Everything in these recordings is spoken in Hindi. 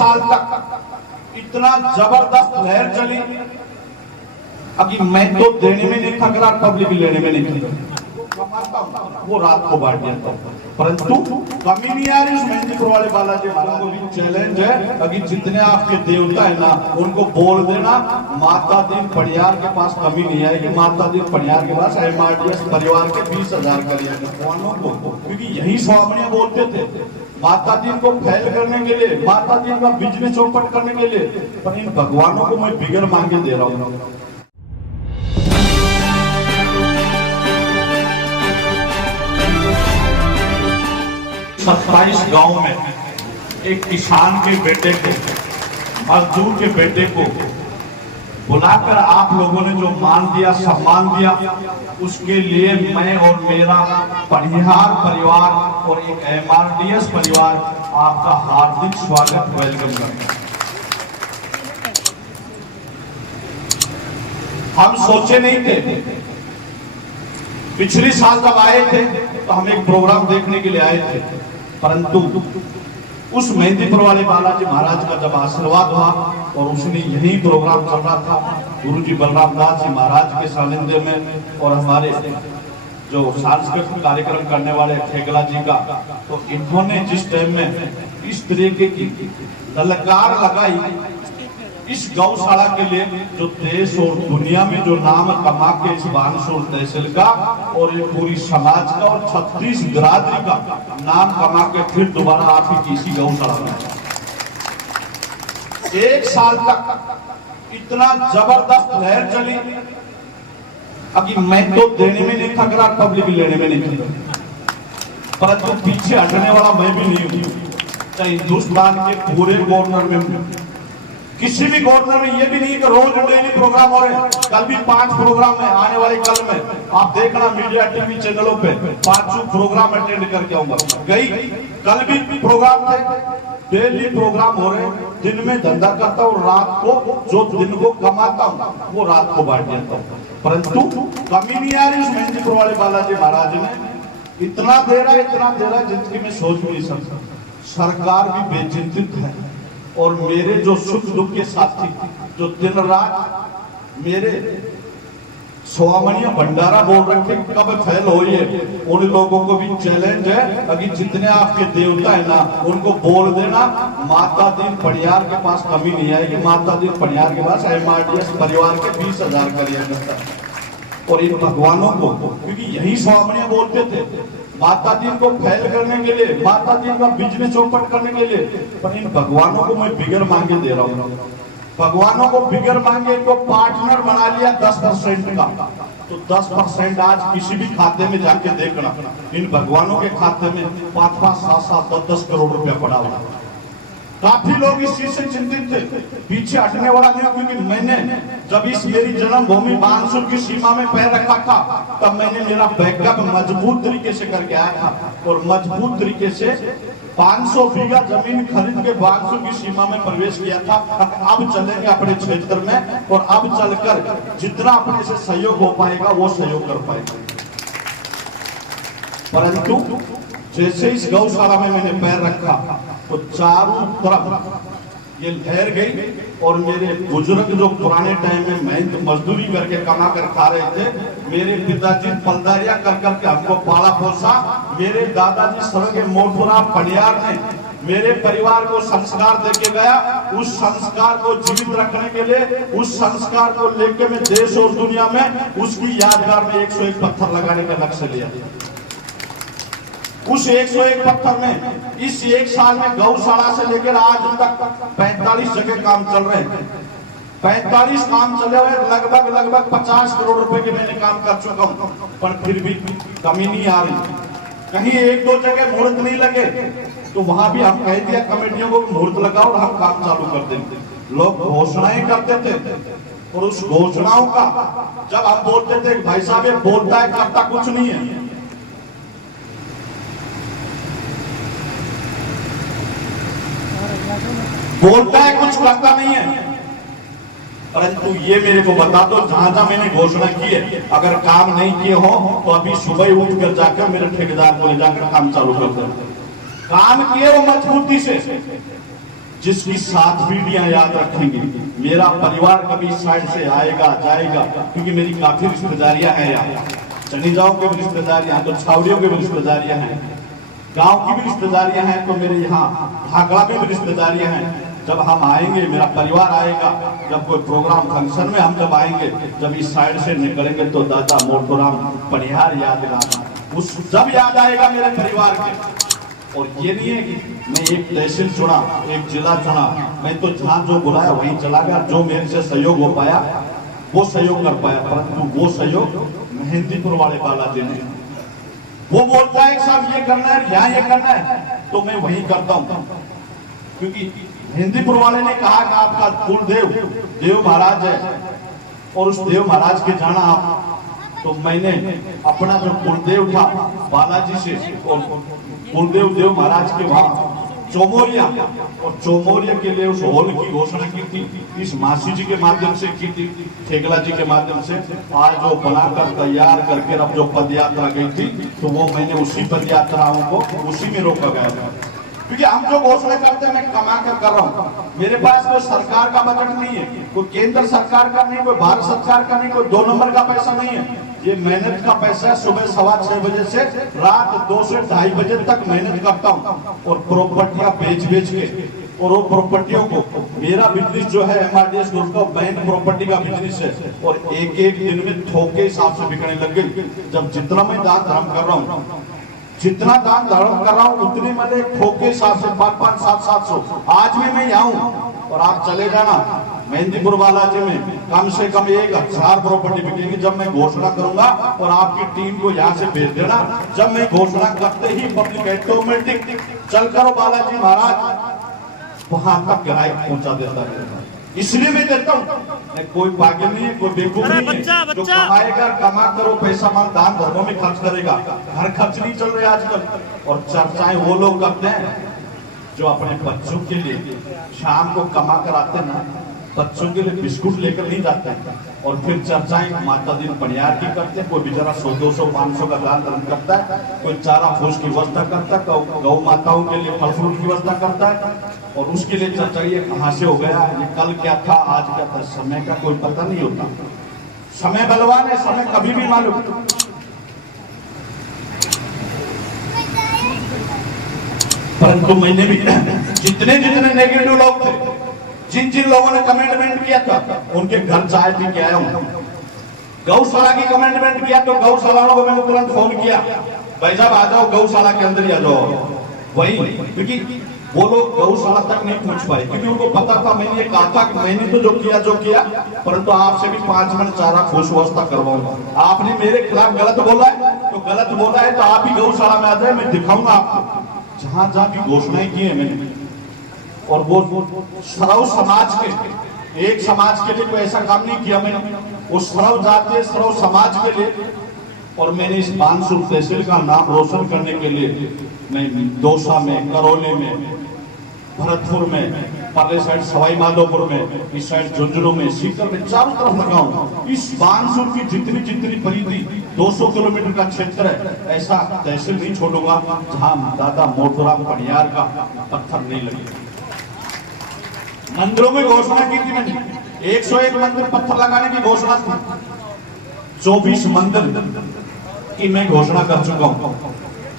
साल तक इतना जबरदस्त लहर चली, अभी मैं तो देने में नहीं थक रहा, पब्लिक लेने में नहीं थक, वो रात को बांट दिया था, परंतु कमी नहीं आ रही उस मेहंदीपुर वाले बालाजी महाराज को भी चैलेंज है। अभी जितने आपके देवता है ना उनको बोल देना माता दीन पड़ियार के पास कमी नहीं आएगी, माता दीन पड़ियार के पास MRDS परिवार के 20,000 करिएगा, क्योंकि यही स्वामियां बोलते थे माता दीन को फैल करने के लिए, माता दीन का बिजनेस चौपट करने के लिए, पर इन भगवानों को मैं बिगड़ मांगे दे रहा हूँ। 27 गांव में एक किसान के बेटे को, मजदूर के बेटे को बुलाकर आप लोगों ने जो मान दिया, सम्मान दिया, उसके लिए मैं और मेरा पड़ियार परिवार और एक MRDS परिवार आपका हार्दिक स्वागत, वेलकम करते हैं। हम सोचे नहीं थे, पिछले साल जब आए थे तो हम एक प्रोग्राम देखने के लिए आए थे, परंतु उस मेहंदीपुर वाले बालाजी महाराज का जब आशीर्वाद हुआ और उसने यही प्रोग्राम चल रहा था गुरुजी बलराम दास जी महाराज के सानिध्य में और हमारे जो सांस्कृतिक कार्यक्रम करने वाले ठेगला जी का, तो इन्होंने जिस टाइम में इस तरीके की ललकार लगाई इस गौशाला के लिए, जो देश और दुनिया में जो नाम कमा के इस बानसूर तहसील का और ये पूरी समाज का और 36 बिरादरी का नाम कमा के फिर दोबारा आप ही किसी गौशाला में 1 साल तक इतना जबरदस्त लहर चली, अभी मैं तो देने में नहीं थक रहा, पब्लिक लेने में नहीं थक, परंतु पीछे हटने वाला मैं भी नहीं हूं। चाहे हिंदुस्तान के पूरे गवर्नर में, किसी भी गवर्नर में ये भी नहीं कि रोज डेली प्रोग्राम हो रहे हैं, कल भी 5 प्रोग्राम है, आने वाले कल में आप देखना मीडिया टीवी चैनलों पे 5 प्रोग्राम अटेंड करके आऊंगा। कल भी प्रोग्राम थे, डेली प्रोग्राम हो रहे हैं, दिन में धंधा करता हूँ, रात को जो दिन को कमाता हूँ वो रात को बांट देता हूँ, परंतु कमी नहीं आ रही उस मेहंदीपुर वाले बालाजी महाराज ने इतना दे रहा जिंदगी में सोच भी नहीं सकता। सरकार भी बेचिंतित है और मेरे जो सुख दुख के साथी जो दिन रात मेरे स्वामणीय भंडारा बोल रखे कब फैल हो, ये उन लोगों को भी चैलेंज है। अभी जितने आपके देवता है ना उनको बोल देना माता दीन पड़ियार के पास कमी नहीं आएगी, माता दीन पड़ियार के पास MRDS परिवार के 20,000 करिएगा, और इन भगवानों को, क्योंकि यही स्वामियां बोलते थे माता दीन को फैल करने के लिए, माता दीन का बिजनेस चौपट करने के लिए, पर इन भगवानों को मैं बिगड़ मांगे दे रहा हूँ। भगवानों को बिगड़ मांगे को पार्टनर बना लिया 10% का, तो 10% आज किसी भी खाते में जाके देखना, इन भगवानों के खाते में 5-5, 7-7, 10-10 करोड़ रुपया पड़ा हुआ। काफी लोग इस चीज से चिंतित थे, पीछे हटने वाला नहीं, क्योंकि मैंने जब इस मेरी जन्मभूमि बानसूर की सीमा में पैर रखा था तब मैंने मेरा बैकअप मजबूत तरीके से करके आया था, और मजबूत तरीके से 500 बीघा जमीन खरीद के बानसूर की सीमा में प्रवेश किया था। अब चलेंगे अपने क्षेत्र में, और अब चलकर जितना अपने से सहयोग हो पाएगा वो सहयोग कर पाएगा, परंतु जैसे इस गौशाला में मैंने पैर रखा तो चारों तरफ ये लहर गई, और मेरे बुजुर्ग जो पुराने टाइम में मेहनत मजदूरी करके कमा कर खा रहे थे, मेरे पिताजी पलदारियां कर करके हमको पाला पोसा, मेरे दादाजी स्वर्गीय मोटूराम पड़ियार ने मेरे परिवार को संस्कार देके गया, उस संस्कार को जीवित रखने के लिए, उस संस्कार को लेके मैं देश और दुनिया में उसकी यादगार में 101 पत्थर लगाने का लक्ष्य लिया। उस 101 पत्थर में इस 1 साल में गौशाला से लेकर आज तक 45 जगह काम चल रहे हैं, 45 काम चले हुए, लगभग 50 करोड़ रुपए के मैंने काम कर चुका हूं, पर फिर भी कमी नहीं आ रही। कहीं 1-2 जगह मुहूर्त नहीं लगे तो वहां भी हम कह दिया कमेटियों को मुहूर्त लगाओ और हम काम चालू कर देंगे। लोग घोषणाएं करते थे, और उस घोषणाओं का जब हम बोलते थे भाई साहब ये बोलता है करता कुछ नहीं है, बोलता है कुछ करता नहीं है, परंतु ये मेरे को बता दो जहां जहां मैंने घोषणा की है, अगर काम नहीं किए हो तो अभी सुबह उठ कर जाकर मेरे ठेकेदार को ले जाकर काम चालू कर दो। काम किए वो मजबूती से, जिसकी 7 पीढ़ियां याद रखेंगी। मेरा परिवार कभी इस साइड से आएगा जाएगा, क्योंकि मेरी काफी रिश्तेदारियां हैं यहाँ, चनीजाओं की भी रिश्तेदारियां, तो छावड़ियों की भी रिश्तेदारियां हैं, गांव की भी रिश्तेदारियां हैं, तो मेरे यहाँ भागड़ा में भी रिश्तेदारियां हैं। जब हम आएंगे, मेरा परिवार आएगा, जब कोई प्रोग्राम फंक्शन में हम जब आएंगे, जब इस साइड से निकलेंगे तो दादा मोटूराम पनिहार याद आएगा, उस जब याद आएगा मेरे परिवार के। और ये नहीं है कि मैं एक तहसील चुना, एक जिला चुना, मैं तो जहां जो बुलाया वहीं चला गया, जो मेरे से सहयोग हो पाया वो सहयोग कर पाया, परंतु वो सहयोग मेहंदीपुर वाले बालाजी ने, वो बोलता है साहब ये करना है, यहाँ ये करना है, तो मैं वही करता हूँ, क्योंकि मेहंदीपुर वाले ने कहा कि आपका कुलदेव देव महाराज है और उस देव महाराज के जाना आप, तो मैंने अपना जो कुलदेव था बालाजी से और कुलदेव देव महाराज के वहां चौमोरिया, और चौमोरिया के लिए उस हॉल की घोषणा की थी, इस मासी जी के माध्यम से की थी, ठेकला जी के माध्यम से। आज जो बनाकर तैयार करके अब जो पद यात्रा गई थी, तो वो मैंने उसी पद यात्राओं को उसी में रोका गया था, क्योंकि हम जो घोषणा करते हैं मैं कमा कर रहा हूँ। मेरे पास कोई सरकार का बजट नहीं है, कोई केंद्र सरकार का नहीं, कोई भारत सरकार का नहीं, कोई 2 नंबर का पैसा नहीं है, ये मेहनत का पैसा है। सुबह 6:15 बजे से रात 2 से 2:30 बजे तक मेहनत करता हूँ, और प्रॉपर्टियां बेच के, और वो प्रॉपर्टियों को, मेरा बिजनेस जो है MRDS ग्रुप का बैंक प्रॉपर्टी का बिजनेस है, और एक दिन में थोक के हिसाब से बिकने लग गई। जब जितना मैं दान धर्म कर रहा हूँ, जितना दान धर्म कर रहा हूँ, उतनी मैंने थोक के हिसाब से 500, 700 आज भी मैं यहाँ हूँ। और आप चले जाना मेहंदीपुर बालाजी में कम से कम 1000 प्रॉपर्टी बिकेगी जब मैं घोषणा करूंगा, और आपकी टीम को यहाँ से भेज देना। जब मैं घोषणा करते ही पब्लिक ऑटोमेटिक चल करो बालाजी महाराज वहां तक ग्राहक पहुंचा देता है। इसलिए मैं कहता हूँ, मैं कोई पागल नहीं है, कोई बेवकूफ नहीं है, जो कमाएगा कमा करो पैसा माल दान धर्मों में खर्च करेगा। घर खर्च नहीं चल रहे आजकल, और चर्चाएं वो लोग करते हैं जो अपने बच्चों के लिए शाम को कमा कर आते हैं ना, बच्चों के लिए बिस्कुट लेकर नहीं जाते हैं, और फिर चर्चाएं माता दिन पनियार की करते हैं। कोई बेचारा 100, 200, 500 का दान धर्म करता है, कोई चारा फूस की व्यवस्था करता है, गौ माताओं के लिए फल फ्रूट की व्यवस्था करता है, और उसके लिए चर्चा ये कहां से हो गया, ये कल क्या था आज क्या था, समय का कोई पता नहीं होता। समय बलवान है, समय कभी भी मालूम। परंतु मैंने भी जितने नेगेटिव लोग थे, जिन लोगों ने कमेंटमेंट किया था, उनके घर चाय पी के आया हूं। गौशाला की कमेंटमेंट किया तो गौशालाओं को मैंने तुरंत फोन किया, भाई साहब आ जाओ गौशाला के अंदर ही आ जाओ। वही, क्योंकि वो लोग गौशाला तक नहीं पहुंच पाए, क्योंकि उनको पता था, मैंने कहा था कि मैंने तो जो किया, परंतु आपसे भी 5 मिनट चारा फूस व्यवस्था करवाऊंगा। आपने मेरे खिलाफ गलत बोला है, तो गलत बोला है तो आप भी गौशाला में आ जाए, मैं दिखाऊंगा आपको जहां जहां की घोषणाएं की है मैंने। और वो सर्व समाज के, एक समाज के लिए कोई ऐसा काम नहीं किया मैंने, वो सर्व जातीय सर्व समाज के लिए। और मैंने इस बानसूर तहसील का नाम रोशन करने के लिए मैं दौसा में, करौली में, भरतपुर में, परले साइड सवाई माधोपुर में, इस साइड झुंझुनू में, सीकर में, चारों तरफ लगा हूं। इस बानसूर की जितनी परिधि 200 किलोमीटर का क्षेत्र है, ऐसा तहसील नहीं छोड़ूंगा जहां दादा मोटूराम पनियार का पत्थर नहीं लगे। मंदिरों में घोषणा की थी मैंने, 101 मंदिर पत्थर लगाने की घोषणा थी, 24 मंदिर की मैं घोषणा कर चुका हूं,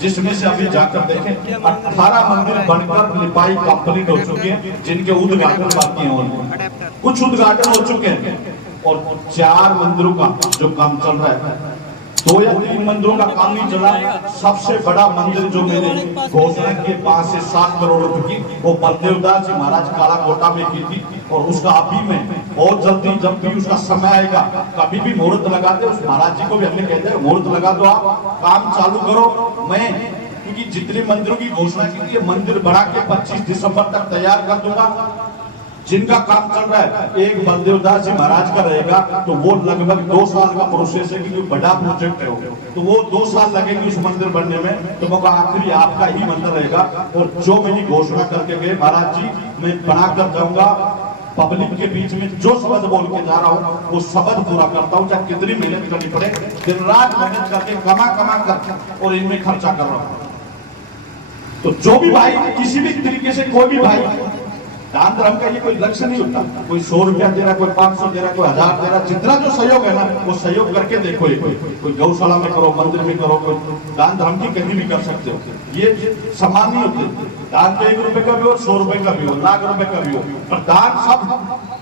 जिसमें से अभी जाकर देखें 18 मंदिर बनकर लिपाई कंप्लीट हो चुके हैं, जिनके उद्घाटन बाकी हैं, कुछ उद्घाटन हो चुके हैं, और 4 मंदिरों का जो काम चल रहा है। 2 या 3 मंदिरों का काम नहीं चला। सबसे बड़ा मंदिर जो मैंने घोषणा की 5 से 7 करोड़ रुपए की, वो बलदेवदास जी महाराज काला कोटा में की थी, और उसका अभी मैं बहुत जल्दी, जब भी उसका समय आएगा, कभी भी मुहूर्त लगाते, उस महाराज जी को भी हमने कहते हैं मुहूर्त लगा दो, आप काम चालू करो। मैं क्योंकि जितने मंदिरों की घोषणा की थी, मंदिर बढ़ा के 25 दिसंबर तक तैयार कर दूंगा। जिनका काम चल रहा है, एक बलदेवदास जी महाराज का रहेगा, तो वो लगभग 2 साल का प्रोसेस है, क्योंकि बड़ा प्रोजेक्ट है, तो वो 2 साल लगेंगे उस मंदिर बनने में। तो वो आखिरी आपका ही मंदिर रहेगा। और जो मैंने घोषणा करके गए महाराज जी, मैं बना कर जाऊंगा, पब्लिक के बीच में जो शब्द बोल के जा रहा हूँ वो शब्द पूरा करता हूँ, चाहे कितनी मेहनत करनी पड़े, दिन रात मेहनत करके कमा कर और इनमें खर्चा कर रहा हूँ। तो जो भी भाई किसी भी तरीके से, कोई भी भाई दान धर्म का ये कोई लक्ष्य नहीं होता, कोई 100 रुपया दे रहा, कोई 500 दे रहा, कोई 1000 दे रहा, जितना जो सहयोग है ना वो सहयोग करके देखो। कोई गौशाला में करो, मंदिर में करो, कोई दान धर्म की कहीं भी कर सकते हो। ये समान नहीं होते, दान तो 1 रुपए का भी हो, 100 रुपए का भी हो, लाख रुपए का भी हो, पर दान सब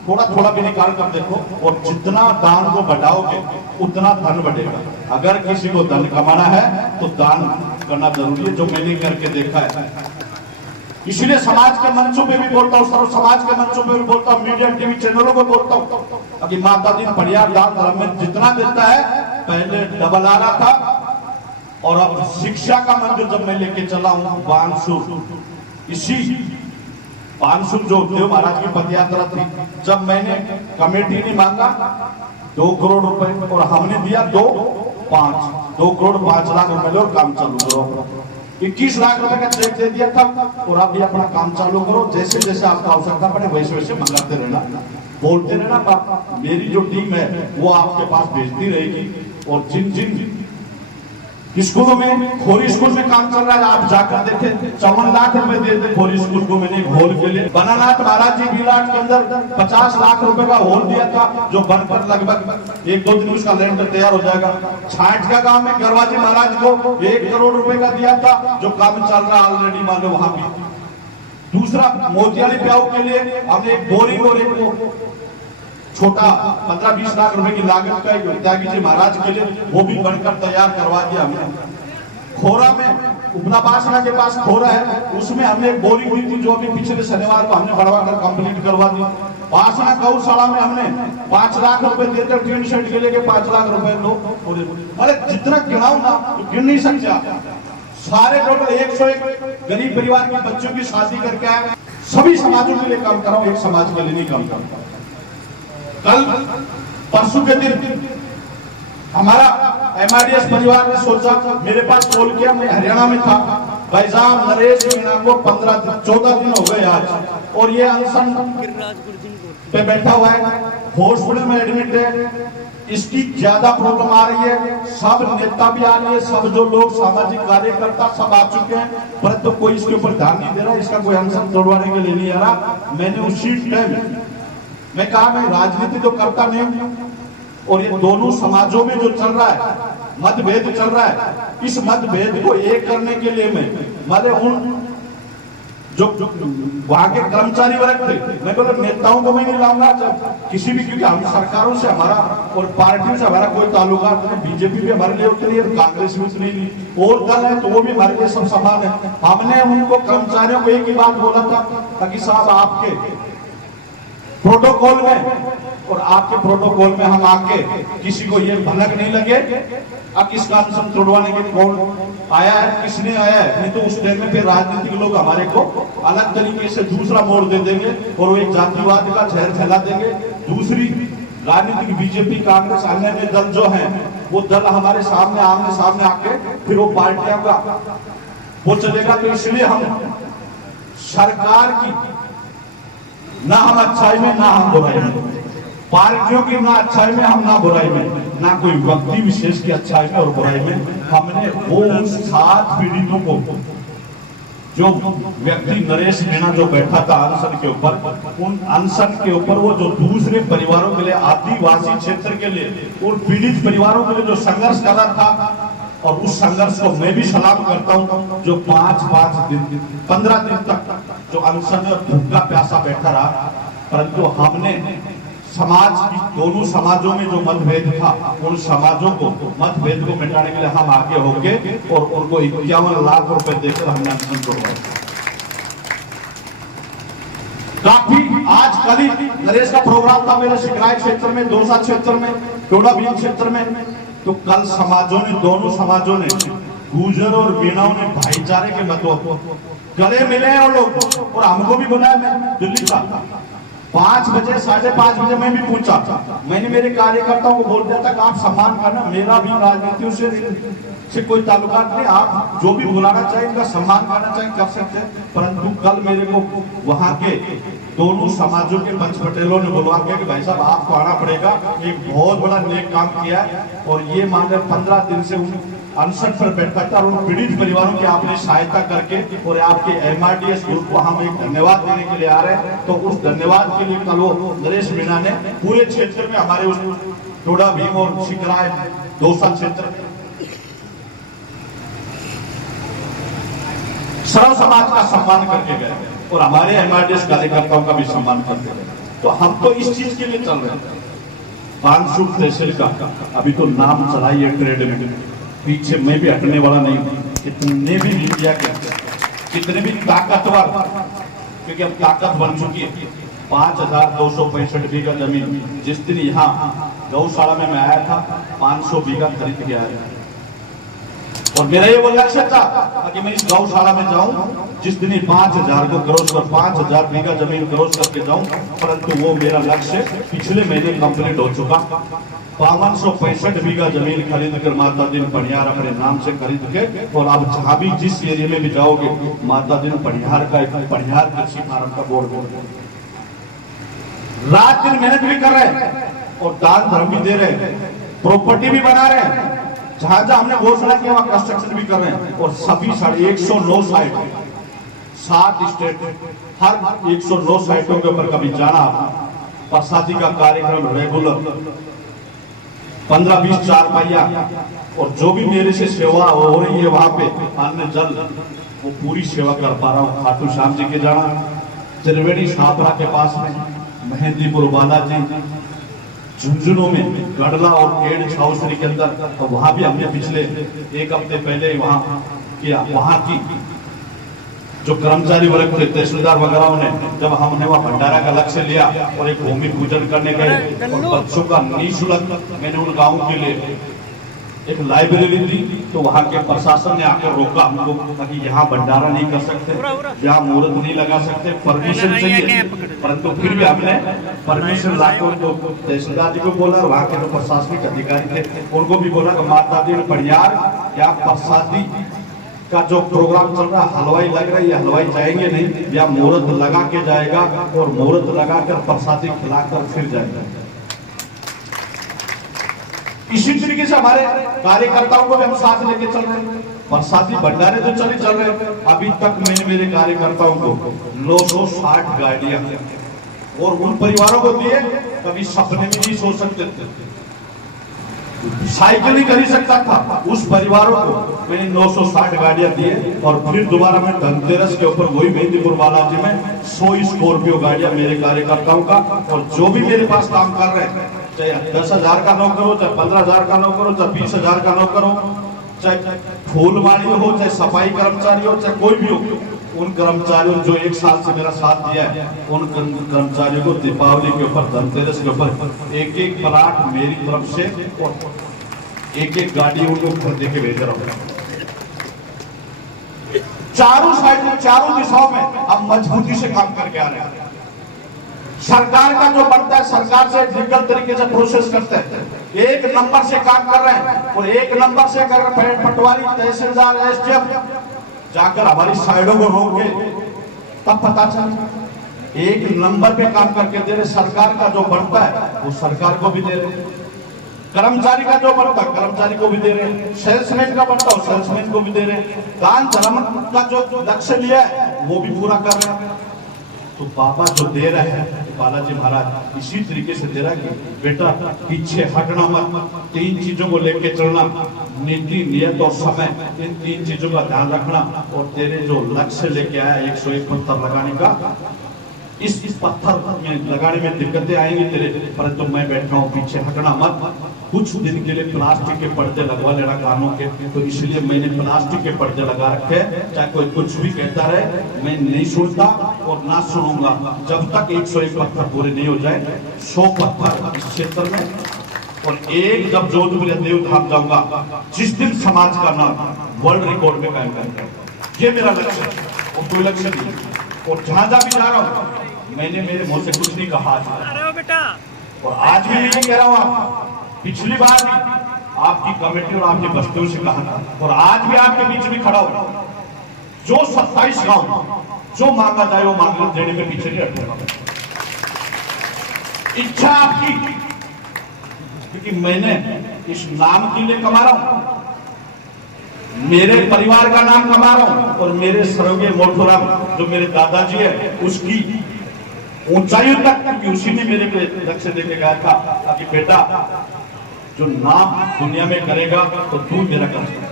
थोड़ा थोड़ा भी निकाल कर देखो, और जितना दान को बढ़ाओगे उतना धन बढ़ेगा। अगर किसी को धन कमाना है तो दान करना जरूरी है, जो मैंने करके देखा है। इसलिए समाज के मंचों पे भी बोलता हूँ, सर्व समाज के मंचों पे भी बोलता हूँ, मीडिया टीवी चैनलों को बोलता हूँ, अभी माता दिन बढ़िया दान धर्म में जितना देता है पहले डबल आ रहा था, और अब शिक्षा का मंदिर जब मैं लेके चला हूँ बानसूर, इसी बानसूर जो देव महाराज की पद यात्रा थी, जब मैंने कमेटी ने मांगा 2 करोड़ रुपए और हमने दिया 2 करोड़ 5 लाख रुपए और काम चालू करो। 21 लाख रुपए का चेक दे दिया था, और आप भी अपना काम चालू करो, जैसे जैसे आपको आवश्यकता पड़े वैसे वैसे मंगाते रहना, बोलते रहना। पापा मेरी जो टीम है वो आपके पास भेजती रहेगी, और जिन जिन स्कूलों में, खोरी स्कूल में काम चल रहा है आप जाकर देखें, 54 लाख रुपए देते खोरी स्कूल को मैंने हॉल के लिए। बनानाथ महाराज जी विराट के अंदर 50 लाख रुपए का हॉल दिया था, जो बनकर लगभग 1-2 दिन उसका लेंटर तैयार हो जाएगा। छाट का गांव में गरवाजी महाराज को 1 करोड़ रुपए का दिया था, जो काम चल रहा है ऑलरेडी, मान लो वहां भी। दूसरा मोतियाली प्याऊ के लिए हमने एक बोरिंग और एक छोटा 15-20 लाख रुपए की लागत का त्यागी जी महाराज के लिए वो भी बनकर तैयार करवा दिया हमने। खोरा में उपना बासना के पास खोरा है, उसमें हमने एक बोरिंग दी थी, जो अभी पिछले शनिवार को हमने बढ़वा कर कंप्लीट करवा दी। बासना गौशाला में हमने 5 लाख रुपए देकर टीन शेड के लिए 5 लाख रुपए लो। अरे जितना गिनाऊ ना तो गिन नहीं सकते आप, सारे टोटल 101 गरीब परिवार के बच्चों की शादी करके आए। सभी समाजों के लिए काम कराओ, एक समाज के लिए नहीं काम कराओ। कल परसों के दिन हमारा MIDS परिवार ने सोचा, मेरे पास कॉल किया, मैं हरियाणा में था, भाईजान नरेश मीणा को 14 दिन हो गए आज, और ये अनशन पे बैठा हुआ है, हॉस्पिटल में एडमिट है, इसकी ज्यादा प्रॉब्लम आ रही है। सब नेता भी आ रही है, सब जो लोग सामाजिक कार्यकर्ता सब आ चुके हैं, परंतु कोई इसके ऊपर ध्यान नहीं दे रहा, इसका कोई अनशन तोड़वाने के लिए नहीं आ रहा। मैंने उसी टाइम मैं कहा, मैं राजनीति तो करता नहीं, और ये दोनों समाजों में जो चल रहा है मतभेद चल रहा है, इस मतभेद को एक करने के लिए मैं उन जो वहां के कर्मचारी वर्ग थे, मैं बोला नेताओं को मैं नहीं लाऊंगा किसी भी, क्योंकि हम सरकारों से हमारा और पार्टियों से हमारा कोई ताल्लुका नहीं। बीजेपी भी हमारे लिए उतनी है, कांग्रेस भी उतनी नहीं, और दल है तो वो भी हमारे लिए सब समान है। हमने उनको कर्मचारियों को एक ही बात बोला था, ताकि साहब आपके प्रोटोकॉल में और आपके प्रोटोकॉल में हम आके किसी को ये भनक नहीं लगे, अब इसका अनशन तोड़वाने के कौन आया है, किसने आया है। नहीं तो उस टाइम में फिर राजनीतिक लोग हमारे को अलग तरीके से दूसरा मोड़ दे देंगे, और वो एक जातिवाद का जहर फैला देंगे। दूसरी राजनीतिक बीजेपी कांग्रेस अन्य दल जो है, वो दल हमारे सामने आमने सामने आके फिर वो पार्टियां का वो चलेगा। तो इसलिए हम सरकार की ना हम अच्छाई में ना हम बुराई में, पार्टियों की ना अच्छाई में हम ना बुराई में, ना कोई व्यक्ति विशेष की अच्छाई में और बुराई में। हमने वो उन 7 पीड़ितों को, जो व्यक्ति नरेश मीणा जो बैठा था अनशन के ऊपर, उन अनशन के ऊपर वो जो दूसरे परिवारों के लिए, आदिवासी क्षेत्र के लिए और पीड़ित परिवारों के लिए जो संघर्ष कर रहा था, और उस संघर्ष को मैं भी सलाम करता हूं, जो 5 दिन 15 दिन तक जो अनशन में भूखा प्यासा बैठा रहा। परंतु हमने समाज की दोनों समाजों में जो मतभेद था, उन समाजों को मतभेद को मिटाने के लिए हम आगे होंगे, और उनको 51 लाख रुपए देकर हमने अनशन तोड़वाया। काफी आज कल ही नरेश का प्रोग्राम था मेरे सिकराय क्षेत्र में, दौसा क्षेत्र में, टोडा बीन क्षेत्र में। तो कल समाजों ने, दोनों समाजों ने, गुर्जर और मीणाओं ने भाईचारे के मतों गले मिले हैं और लोग, और हमको भी बुलाया। मैं दिल्ली का 5 बजे 5:30 बजे मैं भी पूछा, मैंने मेरे कार्यकर्ताओं को बोल दिया था कि आप सम्मान करना, मेरा भी राजनीतियों से कोई ताल्लुकात नहीं, आप जो भी बुलाना चाहिए उनका सम्मान करना चाहिए, कर सकते हैं। परंतु कल मेरे को वहां के दोनों समाजों के पंच पटेलों ने बुलवा के कि भाई साहब आपको आना पड़ेगा, एक बहुत बड़ा नेक काम किया है। और ये मान 15 दिन से अनशन पर बैठा था और उन पीड़ित परिवारों की आपने सहायता करके और आपके MRDS ग्रुप को हम एक धन्यवाद देने के लिए आ रहे हैं। तो उस धन्यवाद के लिए कल वो नरेश मीणा ने पूरे क्षेत्र में हमारे उस टोडा भीम और सिकराय दौसा क्षेत्र में सर्व समाज का सम्मान करके गए और हमारे MRDS कार्यकर्ताओं का भी सम्मान करके गए। तो हम तो इस चीज के लिए चल रहे हैं। पानसुख तहसील का अभी तो नाम चलाइए ट्रेड में, पीछे मैं भी हटने वाला नहीं हूं। कितने भी मीडिया के कितने भी ताकतवर, क्योंकि अब ताकत बन चुकी है। 5265 बीघा जमीन जिस दिन यहाँ गौशाला में मैं आया था 500 बीघा खरीद के आया और मेरा ये वो लक्ष्य था कि मैं इस गौशाला में जाऊं जिस दिन 5000 को क्रॉस कर 5000 बीघा जमीन क्रॉस करके जाऊं। परंतु वो मेरा लक्ष्य पिछले महीने कंप्लीट हो चुका। 5265 बीघा जमीन खरीद कर माता दिन पढ़ियार अपने नाम से खरीद के, और अब जहां भी जिस एरिया में भी जाओगे माता दिन पढ़ियार का पढ़ियार कृषि फार्म का बोर्ड बोल रात दिन मेहनत भी कर रहे हैं और दान धर्म भी दे रहे हैं, प्रॉपर्टी भी बना रहे हैं। जहां जहां हमने घोषणा किया वहां कंस्ट्रक्शन भी कर रहे हैं। और सभी 109 साइट 7 स्टेट हर 109 साइटों के ऊपर कभी जाना प्रसादी का कार्यक्रम रेगुलर 15-20 चारपाइया और जो भी मेरे से सेवा हो रही है वहां पे अन्न जल वो पूरी सेवा कर पा रहा हूँ। खाटू श्याम जी के जाना, त्रिवेणी छापरा के पास में मेहंदीपुर बालाजी, झुंझुनू में गढ़ला और केड़ छावसरी के अंदर, तो वहां भी हमने पिछले एक हफ्ते पहले वहां किया। वहां की जो कर्मचारी वर्ग थे तहसीलदार वगैरह ने जब हमने वह भंडारा का लक्ष्य लिया और एक भूमि पूजन करने गए और बच्चों का निःशुल्क मैंने उन गाँव के लिए एक लाइब्रेरी दी, तो वहां के प्रशासन ने आकर रोका हमको कि यहाँ भंडारा नहीं कर सकते, यहाँ मुहूर्त नहीं लगा सकते, परमिशन चाहिए। परंतु फिर भी हमने परमिशन लाकर तो तहसीलदार जी को बोला, वहाँ के जो प्रशासनिक अधिकारी थे उनको भी बोला कि माता दिन पढ़ियार या प्रसादी का जो प्रोग्राम चल रहा है हलवाई लग रहा है, ये हलवाई जाएंगे नहीं, या मुहूर्त लगा के जाएगा और मुहूर्त लगाकर प्रसादी खिलाकर फिर जाएगा। इसी तरीके से हमारे कार्यकर्ताओं को भी हम साथ लेके चल रहे हैं। प्रसादी भंडारे तो चल रहे हैं। अभी तक मैंने मेरे कार्यकर्ताओं को 960 गाड़ियां और उन परिवारों को दिए कभी सपने में नहीं सोच सकते थे, साइकिल नहीं खरीद सकता था, उस परिवारों को मैंने 960 गाड़ियां दिए। और फिर दोबारा मैं धनतेरस के ऊपर वही मेहंदीपुर बालाजी में 100 स्कॉर्पियो गाड़ियां मेरे कार्यकर्ताओं का, और जो भी मेरे पास काम कर रहे हैं, चाहे 10,000 का नौकर हो, चाहे 15,000 का नौकर हो, चाहे 20,000 का नौकर हो, चाहे फूलवाड़ी हो, चाहे सफाई कर्मचारी हो, चाहे कोई भी हो, उन कर्मचारियों जो 1 साल से मेरा साथ दिया है उन कर्मचारियों को दीपावली के ऊपर धनतेरस के ऊपर एक प्लाट मेरी तरफ से और एक गाड़ी उनको खरीद के भेज रहा हूँ। चारों साइड में चारों दिशाओं में हम मजबूती से काम करके आ रहे हैं। सरकार का जो बनता है सरकार से लीगल तरीके से प्रोसेस करते हैं, एक नंबर से काम कर रहे हैं और एक नंबर से अगर पटवारी तहसीलदार SDM जाकर हमारी साइडों को रोक के तब पता चला एक नंबर पे काम करके दे रहे। सरकार का जो बनता है वो सरकार को भी दे रहे, कर्मचारी का जो बनता है कर्मचारी को भी दे रहे, सेल्समैन का बनता है सेल्समैन को भी दे रहे, दान धर्म का जो लक्ष्य लिया है वो भी पूरा कर रहे हैं। तो बाबा जो दे रहे हैं बालाजी महाराज इसी तरीके से दे रहा है कि बेटा पीछे हटना मत, 3 चीजों को लेके चलना, नीति नियत और समय, इन 3 चीजों का ध्यान रखना। और तेरे जो लक्ष्य लेके आया 101 पत्थर लगाने का, इस पत्थर में लगाने में दिक्कतें आएंगी तेरे, परंतु मैं बैठा हूँ पीछे हटना मत। कुछ दिन के लिए प्लास्टिक के पर्दे लगवा लेना कानों के, तो इसलिए मैंने प्लास्टिक के पर्दे लगा रखे, चाहे कोई कुछ भी कहता रहे मैं नहीं सुनता और ना सुनूंगा जब तक 101 पत्थर पूरे नहीं हो जाए। 100 पत्थर इस क्षेत्र में और एक जब जोधपुर देव धाम जाऊंगा जिस दिन समाज का नाम वर्ल्ड रिकॉर्ड में कायम करेगा, ये मेरा लक्ष्य है और कोई लक्ष्य नहीं। और जहां जहां भी जा रहा हूँ मैंने मेरे मुंह से कुछ नहीं कहा बेटा, और आज भी नहीं कह रहा हूँ। आप पिछली बार भी आपकी कमेटी और आपकी बस्तियों से कहा था और आज भी आपके बीच में खड़ा हो, जो 27 गांव जो मांगा जाए वो मांग देने में पीछे नहीं हटूंगा। इच्छा आपकी, क्योंकि मैंने इस नाम के लिए कमा रहा हूं, मेरे परिवार का नाम कमा रहा हूं, और मेरे स्वर्गीय मोटूराम जो मेरे दादाजी है उसकी ऊंचाई तक, क्योंकि उसी ने मेरे पे लक्ष्य देके गया था कि बेटा जो नाम दुनिया में करेगा तो तू मेरा कर।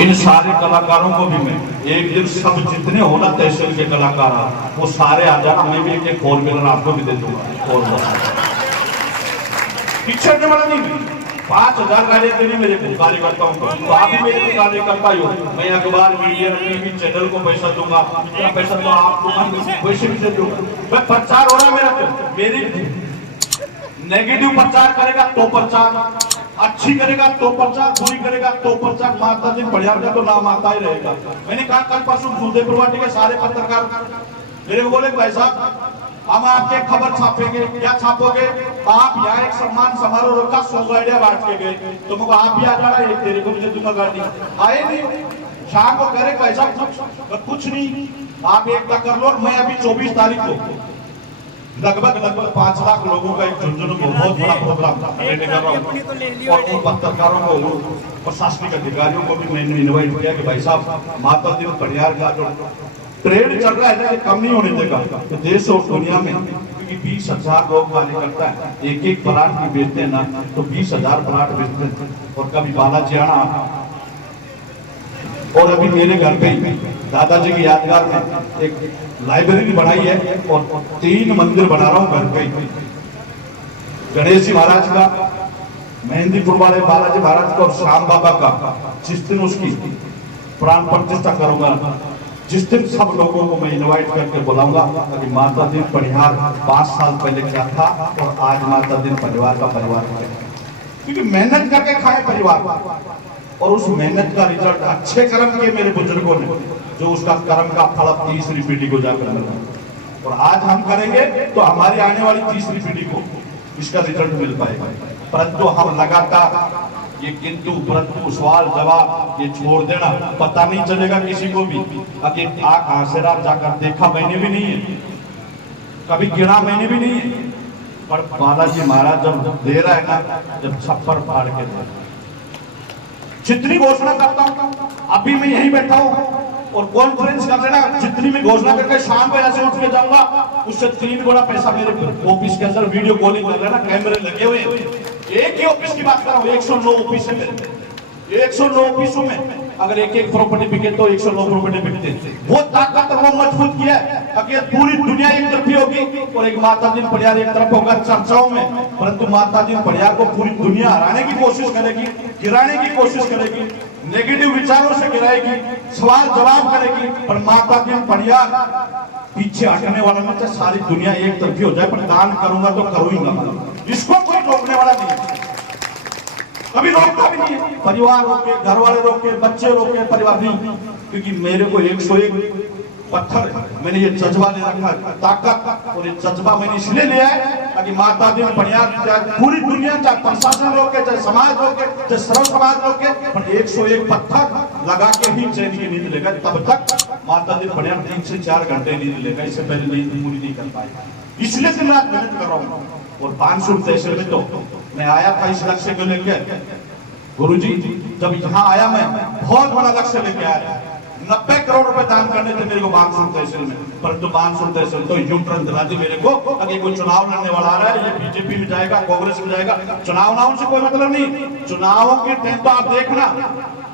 इन सारे कलाकारों को भी मैं एक दिन सब जितने होना तहसील के कलाकार वो सारे आ जाना, मैं भी एक 4 व्हीलर आपको भी दे दूंगा। पिछड़ने वाला नहीं, 5000 गाड़ी देने मेरे कार्यकर्ताओं को, तो आप भी मेरे कार्यकर्ता ही हो। मैं अखबार, मीडिया, टीवी चैनल को पैसा दूंगा, इतना पैसा तो आपको वैसे भी दे दूंगा। मैं प्रचार हो रहा मेरा, तो मेरी नेगेटिव प्रचार करेगा तो प्रचार, अच्छी करेगा तो प्रचार, बुरी करेगा तो प्रचार, माता जी बढ़िया का तो नाम आता ही रहेगा। मैंने कहा कल परसों सूदेपुर वाटी के सारे पत्रकार मेरे को बोले भाई साहब हम आपके खबर छापेंगे, क्या छापोगे? आप यहाँ एक सम्मान समारोह रखा, 100 गाड़ियां बांट के गए, तो मुझे आप भी आ जाना, एक तेरे को भी दे दूंगा गाड़ी। आए नहीं, शाम को करे पैसा कुछ नहीं, आप एकता कर लो। मैं अभी 24 तारीख को लगभग 5 लाख लोगों का एक झुंझुनू को बहुत बड़ा प्रोग्राम लेने कर रहा हूँ, और उन पत्रकारों को, प्रशासनिक अधिकारियों को भी मैंने इन्वाइट किया कि भाई साहब माता दी परिवार का जो ट्रेड चल रहा है ना, कम नहीं होने देगा तो देश और दुनिया में, क्योंकि 20,000 लोग कार्यकर्ता है, एक प्लाट भी बेचते हैं ना तो 20,000 प्लाट बेचते हैं। और कभी बालाजी आना, और अभी मेरे घर पे दादाजी की यादगार में एक लाइब्रेरी बनाई है, और 3 मंदिर बना रहा हूं घर पे। गणेश जी महाराज का, मेहंदीपुर वाले बालाजी महाराज का, और श्याम बाबा का। जिस दिन उसकी प्राण प्रतिष्ठा करूंगा, जिस दिन सब लोगों को मैं इनवाइट करके बुलाऊंगा, कि माता दिन परिवार 5 साल पहले क्या था और आज माता दिन परिवार का परिवार क्या है। क्योंकि मेहनत करके खाए परिवार, और उस मेहनत का रिजल्ट अच्छे कर्म किए मेरे बुजुर्गों ने, जो उसका कर्म का फल तीसरी पीढ़ी को जाकर मिला। और आज हम करेंगे तो हमारी आने वाली तीसरी पीढ़ी को इसका रिजल्ट मिल पाएगा। परंतु हम लगातार ये किंतु परंतु सवाल जवाब ये छोड़ देना, पता नहीं चलेगा किसी को भी कि आंख हासिरा जाकर देखा मैंने भी नहीं है, कभी गिरा मैंने भी नहीं है। पर बालाजी महाराज जब दे रहा है ना, जब छप्पर फाड़ के दे, जितनी घोषणा करता हूं अभी मैं यहीं बैठा हूं, और कॉन्फ्रेंस कर लेना, जितनी भी घोषणा करके शाम को ऐसे उठ के जाऊंगा, उससे 3 गुना पैसा मेरे ऑफिस के अंदर वीडियो कॉलिंग कर लेना, कैमरे लगे हुए। एक ही ऑफिस की बात कर रहा हूँ, 109 ऑफिस है मेरे, 109 ऑफिसों में अगर एक प्रॉपर्टी बिके तो 109 प्रॉपर्टी बिकते। वो ताकत वो मजबूत किया है, अगर पूरी दुनिया एक तरफी होगी और एक माता दिन परिवार एक तरफ होगा चर्चाओं में, परंतु माता दिन परिवार को पूरी दुनिया हराने की कोशिश करेगी, गिराने की कोशिश करेगी, नेगेटिव विचारों से गिराएगी, सवाल जवाब करेगी, पर माता दिन परिवार पीछे हटने वाला नहीं, सारी दुनिया एक तरफी हो जाए, पर दान करूंगा तो करूंगा, इसको कोई रोकने वाला नहीं है, कभी रोकता भी नहीं है। परिवार रोके, घर वाले रोके, बच्चे रोके, परिवार नहीं, क्योंकि मेरे को 101 पत्थर मैंने ये जज्बा ले रखा है, ताकत, और ये जज्बा मैंने इसलिए लिया है ताकि माता दिन परिवार पूरी दुनिया, चाहे प्रशासन रोके, चाहे समाज रोके, चाहे सर्व समाज रोके, पर 101 पत्थर लगा के ही चैन की नींद लेगा। तब तक माता दिन परिवार 3 से 4 घंटे नींद लेगा, इससे पहले नींद पूरी नहीं कर पाएगा। इसलिए दिन रात मेहनत कर रहा हूँ। और 500 तहसील में तो मैं आया था इस लक्ष्य को लेकर, गुरुजी जब यहाँ आया मैं बहुत बड़ा लक्ष्य लेके आया, 90 करोड़ रुपए दान करने थे मेरे को बानसूर तहसील में, परंतु बानसूर तहसील तो यूटर्न दिला दी मेरे को। अगर कोई चुनाव लड़ने वाला आ रहा है, ये बीजेपी में जाएगा, कांग्रेस में जाएगा, चुनाव ना उनसे कोई मतलब नहीं। चुनावों के टाइम तो आप देखना,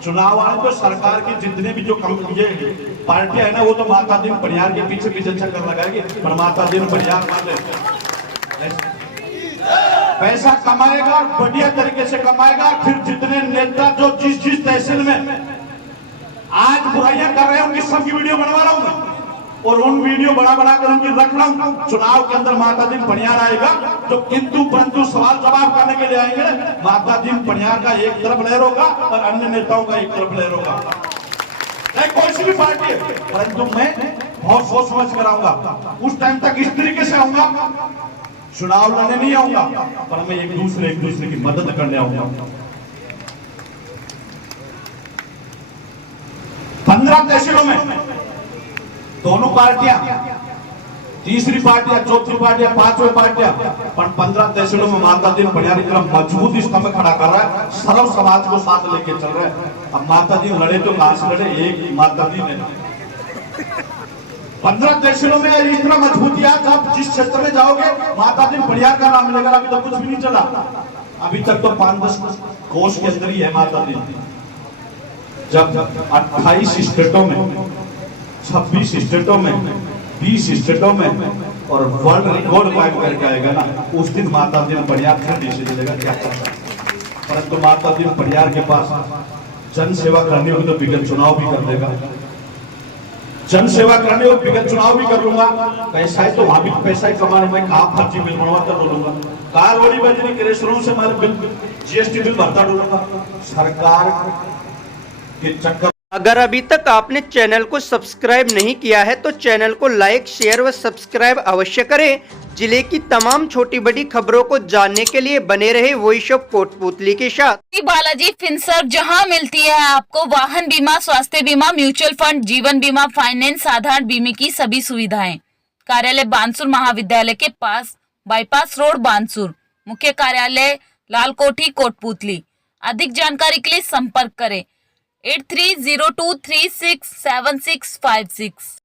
चुनाव आने तो सरकार की जितने भी जो ये पार्टियां है ना, वो तो माता दिन परिवार के पीछे पीछे चक्कर लगाएगी, पर माता दिन परिवार वाले पैसा कमाएगा, बढ़िया तरीके से कमाएगा। फिर जितने नेता जो जिस तहसील में आज बुराइयां कर रहे हैं उनकी सबकी वीडियो बनवा रहा हूं, और उन वीडियो बना कर उनकी रख रहा हूं। चुनाव के अंदर माता दिन परिवार आएगा, जो किंतु परंतु सवाल जवाब करने के लिए आएंगे, माता दिन परिवार का एक तरफ लहर होगा और अन्य नेताओं का एक तरफ लहर होगा, चाहे कोई सी भी पार्टी है। परंतु मैं बहुत सोच समझ कर आऊंगा, उस टाइम तक इस तरीके से आऊंगा, चुनाव लड़ने नहीं आऊंगा, पर मैं एक दूसरे की मदद करने आऊंगा। 15 तहसीलों में दोनों पार्टियां तीसरी पार्टी या चौथी पार्टी या पांचवी पार्टियां पर 15 तहसीलों में माता जी बढ़िया तरह मजबूत स्तंभ खड़ा कर रहा है, सर्व समाज को साथ लेके चल रहा है। अब माता जी लड़े तो कहां से लड़े, एक ही माता जी ने 15 तहसीलों में इतना मजबूत है। आप जिस क्षेत्र में जाओगे माता जी बढ़िया का नाम मिलेगा। अभी तो कुछ भी नहीं चला, अभी तक तो 5-10 कोष के अंदर ही है माता जी। जब 28 स्टेटों में, 26 स्टेटों में, 20 स्टेटों में और वर्ल्ड रिकॉर्ड कायम करके आएगा ना, उस दिन माता दिन बड़ियार डिसीजन लेगा क्या करना। परंतु माता दिन बड़ियार के पास जन सेवा करनी होगी तो विगत चुनाव भी कर देगा। जन सेवा करने हो विगत चुनाव भी कर लूंगा। पैसा है तो वहां भी पैसा ही कमाने में कहा फर्जी बिल बनवाता डूंगा, कार वाली बजरी क्रेशरों से हमारे बिल जीएसटी बिल भरता डूंगा। सरकार के चक्कर। अगर अभी तक आपने चैनल को सब्सक्राइब नहीं किया है तो चैनल को लाइक, शेयर व सब्सक्राइब अवश्य करें। जिले की तमाम छोटी बड़ी खबरों को जानने के लिए बने रहे वॉइस ऑफ कोटपुतली के साथ। बालाजी फिनसर्व, जहां मिलती है आपको वाहन बीमा, स्वास्थ्य बीमा, म्यूचुअल फंड, जीवन बीमा, फाइनेंस, साधारण बीमे की सभी सुविधाएं। कार्यालय बानसूर महाविद्यालय के पास, बाईपास रोड बानसूर। मुख्य कार्यालय लाल कोठी कोटपुतली। अधिक जानकारी के लिए संपर्क करें 8302367656।